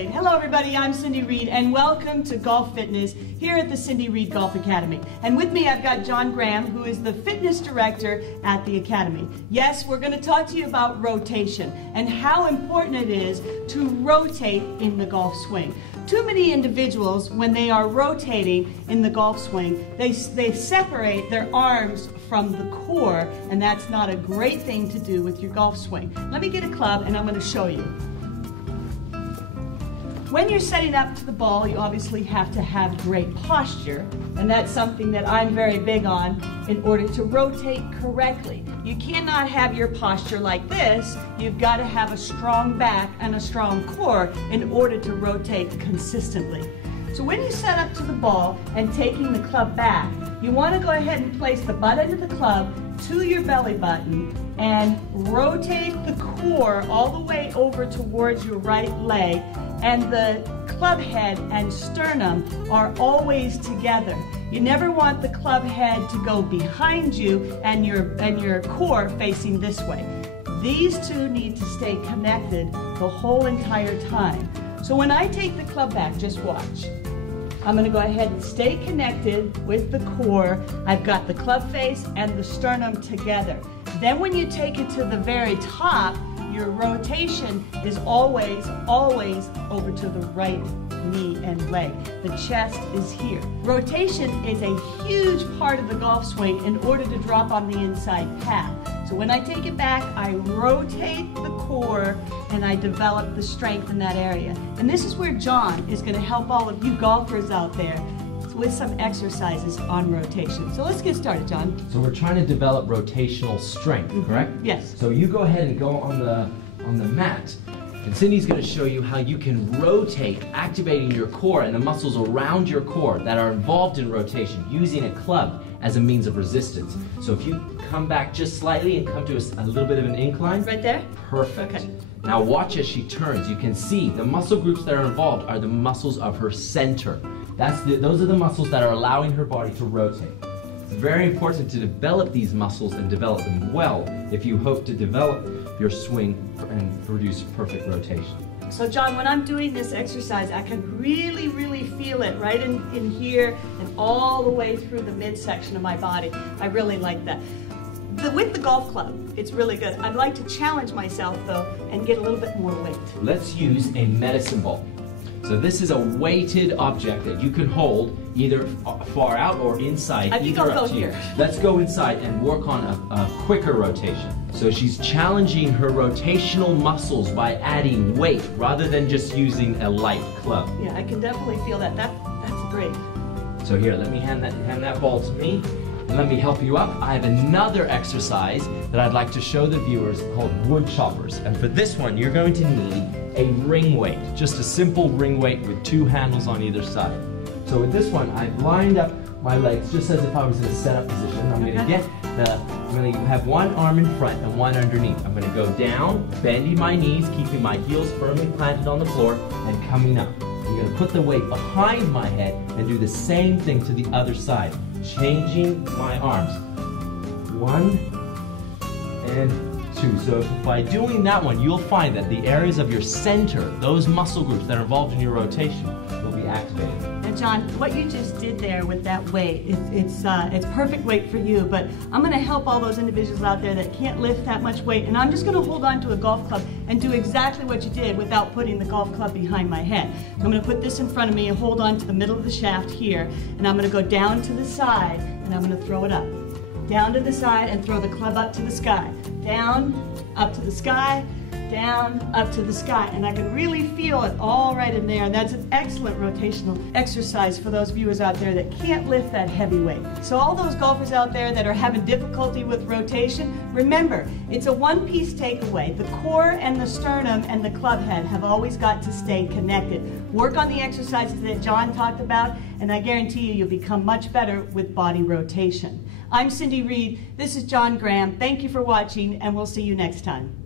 Great. Hello everybody, I'm Cindy Reed and welcome to Golf Fitness here at the Cindy Reed Golf Academy. And with me I've got John Graham, who is the fitness director at the Academy. Yes, we're going to talk to you about rotation and how important it is to rotate in the golf swing. Too many individuals, when they are rotating in the golf swing, they separate their arms from the core, and that's not a great thing to do with your golf swing. Let me get a club and I'm going to show you. When you're setting up to the ball, you obviously have to have great posture, and that's something that I'm very big on in order to rotate correctly. You cannot have your posture like this. You've got to have a strong back and a strong core in order to rotate consistently. So when you set up to the ball and taking the club back, you want to go ahead and place the butt end of the club to your belly button and rotate the core all the way over towards your right leg, and the club head and sternum are always together. You never want the club head to go behind you and your core facing this way. These two need to stay connected the whole entire time. So when I take the club back, just watch. I'm going to go ahead and stay connected with the core. I've got the club face and the sternum together. Then when you take it to the very top, your rotation is always over to the right knee and leg. The chest is here. Rotation is a huge part of the golf swing in order to drop on the inside path. So when I take it back, I rotate the core and I develop the strength in that area. And this is where John is going to help all of you golfers out there with some exercises on rotation. So let's get started, John. So we're trying to develop rotational strength, correct? Yes. So you go ahead and go on the mat, and Cindy's going to show you how you can rotate, activating your core and the muscles around your core that are involved in rotation, using a club as a means of resistance. So if you come back just slightly and come to a little bit of an incline. Right there? Perfect. Okay. Now watch as she turns. You can see the muscle groups that are involved are the muscles of her center. Those are the muscles that are allowing her body to rotate. It's very important to develop these muscles and develop them well if you hope to develop your swing and produce perfect rotation. So John, when I'm doing this exercise, I can really feel it right in here and all the way through the midsection of my body. I really like that. With the golf club, it's really good. I'd like to challenge myself though and get a little bit more weight. Let's use a medicine ball. So this is a weighted object that you can hold either far out or inside. I think I'll go here. Let's go inside and work on a quicker rotation. So she's challenging her rotational muscles by adding weight rather than just using a light club. Yeah, I can definitely feel that. That's great. So here, let me hand that ball to me. And let me help you up. I have another exercise that I'd like to show the viewers called wood choppers. And for this one, you're going to need a ring weight. Just a simple ring weight with two handles on either side. So with this one, I've lined up my legs just as if I was in a setup position. I'm going to have one arm in front and one underneath. I'm going to go down, bending my knees, keeping my heels firmly planted on the floor, and coming up. I'm going to put the weight behind my head and do the same thing to the other side. Changing my arms. 1 and 2. So by doing that one, you'll find that the areas of your center, those muscle groups that are involved in your rotation, will be activated. And John, what you just did there with that weight, it's perfect weight for you, but I'm going to help all those individuals out there that can't lift that much weight, and I'm just going to hold on to a golf club and do exactly what you did without putting the golf club behind my head. So I'm going to put this in front of me and hold on to the middle of the shaft here, and I'm going to go down to the side and I'm going to throw it up. Down to the side and throw the club up to the sky. Down, up to the sky, down, up to the sky, and I can really feel it all right in there, and that's an excellent rotational exercise for those viewers out there that can't lift that heavy weight. So all those golfers out there that are having difficulty with rotation, remember, it's a one-piece takeaway. The core and the sternum and the club head have always got to stay connected. Work on the exercises that John talked about, and I guarantee you, you'll become much better with body rotation. I'm Cindy Reed, this is John Graham. Thank you for watching, and we'll see you next time.